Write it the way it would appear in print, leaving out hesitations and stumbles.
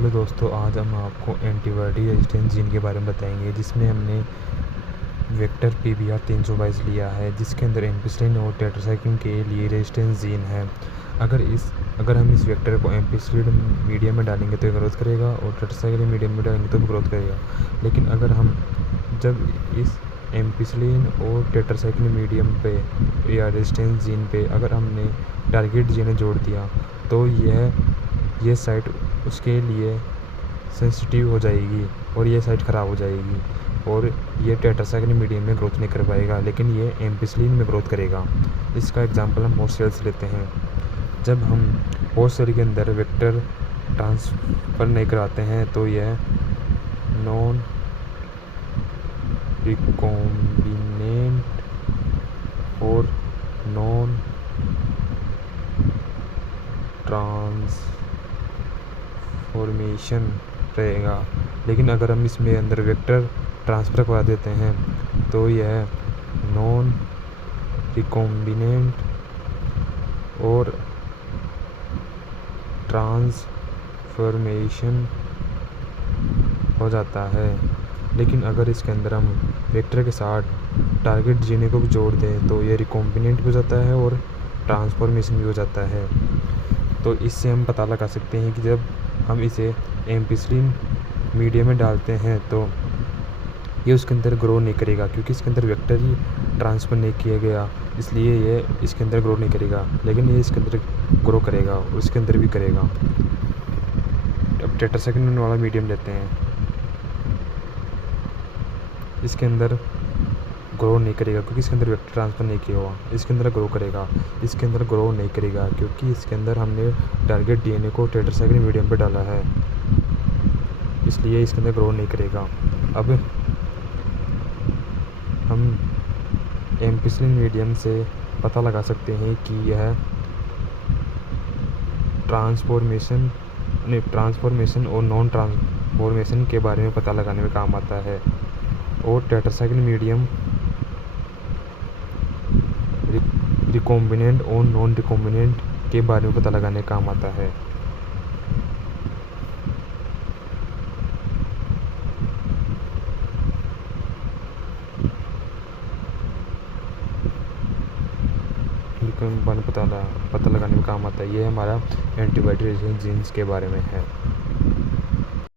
Hello दोस्तों, आज हम आपको एंटीबॉडी रेजिस्टेंस जीन के बारे में बताएंगे, जिसमें हमने वेक्टर PBR 322 लिया है, जिसके अंदर एम्पिसिलिन और टेट्रासाइक्लिन के लिए रेजिस्टेंस जीन है। अगर हम इस वेक्टर को एम्पिसिलिन मीडियम में डालेंगे तो ये ग्रोथ करेगा और टेट्रासाइक्लिन मीडियम में डालेंगे तो भी ग्रोथ करेगा। लेकिन अगर हम जब इस एम्पिसिलिन और टेट्रासाइक्लिन मीडियम पे या रेजिस्टेंस जीन पे अगर हमने टारगेट जीन जोड़ दिया तो यह साइट उसके लिए सेंसिटिव हो जाएगी और ये साइट ख़राब हो जाएगी और ये टेट्रासाइक्लिन मीडियम में ग्रोथ नहीं कर पाएगा, लेकिन ये एम्पिसिलिन में ग्रोथ करेगा। इसका एग्जांपल हम होस्ट सेल्स लेते हैं। जब हम होस्ट सेल के अंदर वेक्टर ट्रांसफ़र नहीं कराते हैं तो यह नॉन रिकॉम्बिनेंट और नॉन ट्रांसफॉर्मेशन रहेगा। लेकिन अगर हम इसमें अंदर वेक्टर ट्रांसफ़र करवा देते हैं तो यह नॉन रिकॉम्बिनेंट और ट्रांसफॉर्मेशन हो जाता है। लेकिन अगर इसके अंदर हम वेक्टर के साथ टारगेट जीन को भी जोड़ दें तो ये रिकॉम्बिनेंट भी हो जाता है और ट्रांसफॉर्मेशन भी हो जाता है। तो इससे हम पता लगा सकते हैं कि जब हम इसे एम्पिसिलिन मीडियम में डालते हैं तो ये उसके अंदर ग्रो नहीं करेगा, क्योंकि इसके अंदर वेक्टर ही ट्रांसफ़र नहीं किया गया, इसलिए ये इसके अंदर ग्रो नहीं करेगा। लेकिन ये इसके अंदर ग्रो करेगा और इसके अंदर भी करेगा। अब टेट्रासाइक्लिन वाला मीडियम लेते हैं, इसके अंदर ग्रो नहीं करेगा क्योंकि इसके अंदर वेक्टर ट्रांसफ़र नहीं किया हुआ। इसके अंदर ग्रो करेगा, इसके अंदर ग्रो नहीं करेगा क्योंकि इसके अंदर हमने टारगेट DNA को टेट्रासाइक्लिन मीडियम पे डाला है, इसलिए इसके अंदर ग्रो नहीं करेगा। अब हम एम्पिसिलिन मीडियम से पता लगा सकते हैं कि यह ट्रांसफॉर्मेशन और नॉन ट्रांसफॉर्मेशन के बारे में पता लगाने में काम आता है, और टेट्रासाइक्लिन मीडियम रिकॉम्बिनेंट और नॉन रिकॉम्बिनेंट के बारे में पता लगाने का काम आता है। पता लगाने में काम आता है। ये हमारा एंटीबॉडी रेजिस्टेंस जीन्स के बारे में है।